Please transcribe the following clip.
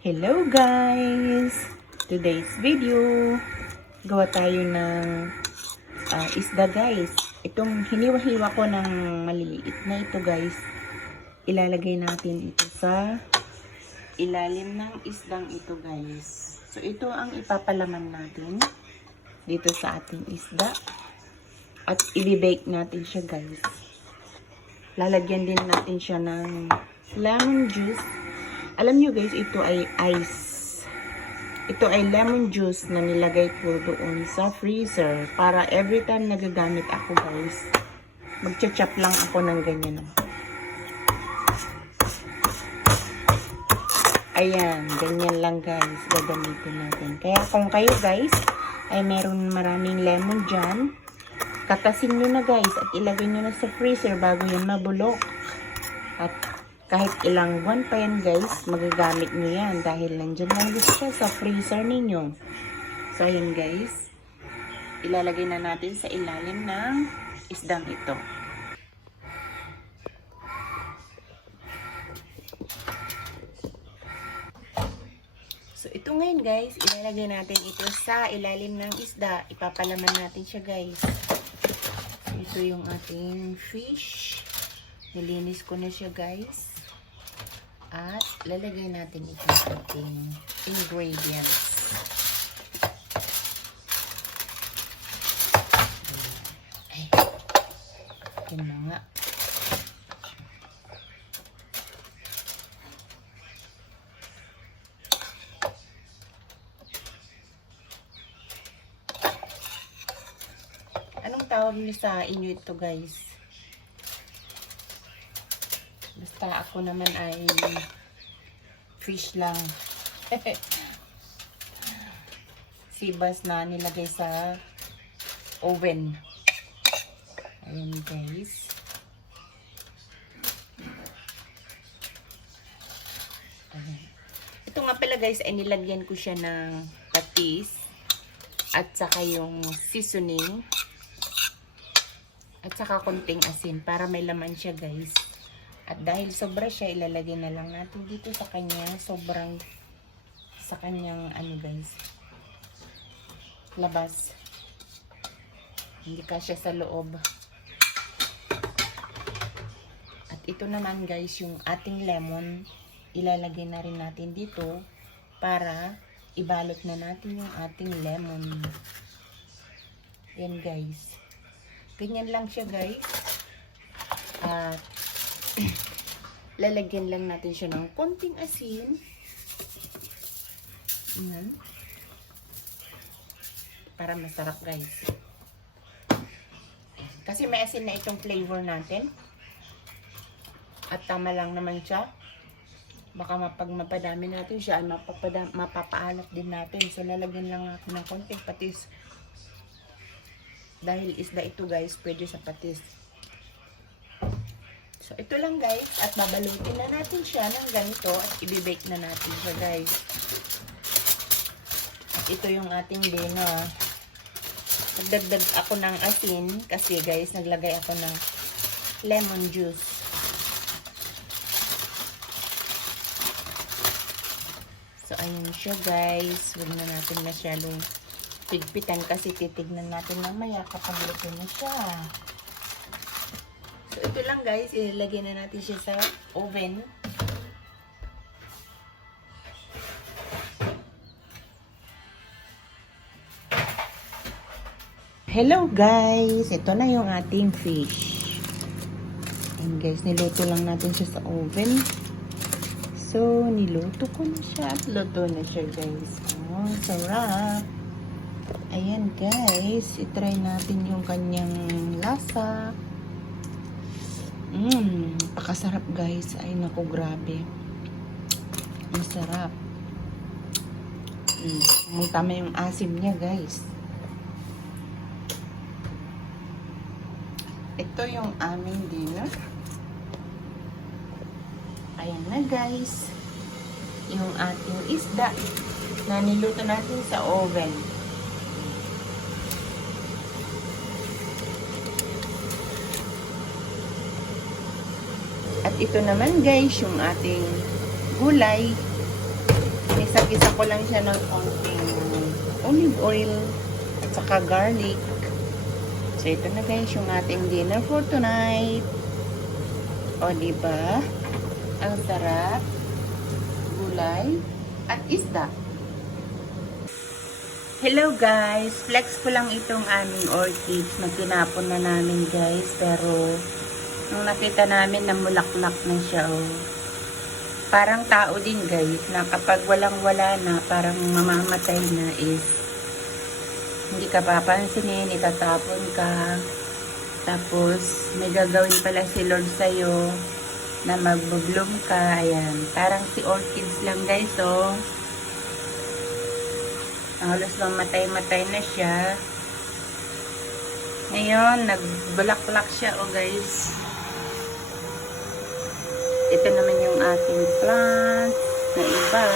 Hello guys! Today's video, gawa tayo ng isda guys. Itong hiniwa-hiwa ko ng maliliit na ito guys, ilalagay natin ito sa ilalim ng isdang ito guys. So ito ang ipapalaman natin dito sa ating isda at i-bake natin siya guys. Lalagyan din natin siya ng lemon juice. Alam nyo guys, ito ay ice. Ito ay lemon juice na nilagay ko doon sa freezer para every time nagagamit ako guys, magcha-chop lang ako ng ganyan. Ayan, ganyan lang guys, gagamitin natin. Kaya kung kayo guys ay meron maraming lemon dyan, katasin nyo na guys at ilagay nyo na sa freezer bago yan mabulok. At kahit ilang buwan pa yan guys, magagamit nyo yan dahil nandyan lang siya sa freezer ninyo. So ayun guys, ilalagay na natin sa ilalim ng isdang ito. So ito ngayon guys, ilalagay natin ito sa ilalim ng isda. Ipapalaman natin siya guys. Ito yung ating fish. Nilinis ko na siya guys. At lalagay natin ito sa ating ingredients. Ay, yun na nga. Anong tawag niyo sa inyo ito guys? Basta ako naman ay fish lang. Sibas na nilagay sa oven. Ayan guys. Ayan. Ito nga pala guys ay nilagyan ko siya ng patis at saka yung seasoning at saka konting asin para may laman siya guys. At dahil sobra siya, ilalagay na lang natin dito sa kanya. Sobrang sa kanyang ano guys, labas. Hindi kasya sa loob. At ito naman guys, yung ating lemon, ilalagay na rin natin dito para ibalot na natin yung ating lemon. Yan guys. Ganyan lang siya guys. At lalagyan lang natin siya ng konting asin. Ayan. Para masarap guys. Kasi may asin na itong flavor natin. At tama lang naman siya. Baka pag mapadami natin siya ay mapapaalat din natin. So lalagyan lang natin ng konting patis. Dahil isda ito guys, pwede sa patis. So, ito lang guys. At babalutin na natin siya ng ganito. At i-bake na natin siya guys. At ito yung ating dinner. Nagdagdag ako ng asin. Kasi guys, naglagay ako ng lemon juice. So, ayun siya guys. Huwag na natin masyadong pigpitan. Kasi titignan natin mamaya kapag luto na siya. So, ito lang guys, ilalagay na natin siya sa oven. Hello guys! Ito na yung ating fish. And guys, niluto lang natin siya sa oven. So, niluto ko na siya at luto na siya guys. Oh, sarap! Ayan guys, itry natin yung kanyang lasa. Pakasarap guys. Ay naku, grabe. Ang sarap. Tama yung asim niya guys. Ito yung aming dinner. Ayan na guys. Yung ating isda na niluto natin sa oven. At ito naman guys, yung ating gulay. ginigisa ko lang siya ng konting olive oil at saka garlic. So, ito na guys, yung ating dinner for tonight. O, diba? Ang sarap. Gulay at isda. Hello guys! Flex ko lang itong aming orchids na tinapon na namin guys. Pero, nung nakita namin na mulaklak na siya, oh. Parang tao din guys, na kapag walang-wala na, parang mamamatay na is, hindi ka papansinin, itatapon ka. Tapos, may gagawin pala si Lord sa'yo na magbo-bloom ka. Ayan, parang si orchids lang guys, oh. Halos mamatay-matay na siya. Ngayon, nagbulaklak siya, oh guys. Ito naman yung ating plants na iba.